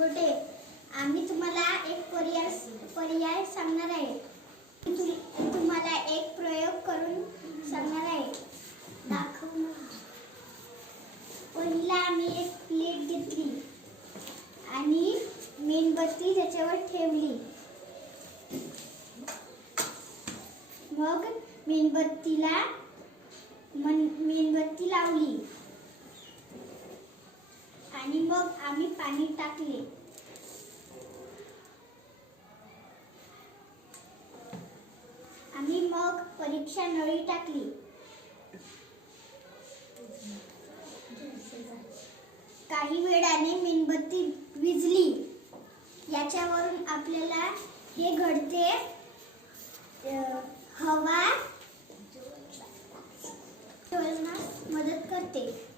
Good day आम्ही तुम्हाला एक पर्याय पर्याय सांगणार आहे. तुम्हाला एक प्रयोग करून सांगणार आहे. दाखव पहिला आम्ही एक प्लेट घेतली आणि मेणबत्ती त्याच्यावर ठेवली. मग मेणबत्तीला मेणबत्ती लावली. आणि मग आम्ही पाणी टाकले. आम्ही मग परीक्षा नळी टाकली. काही वेळाने मेणबत्ती विजली. याच्यावरून आपल्याला हे घडते हवा. मदत करते.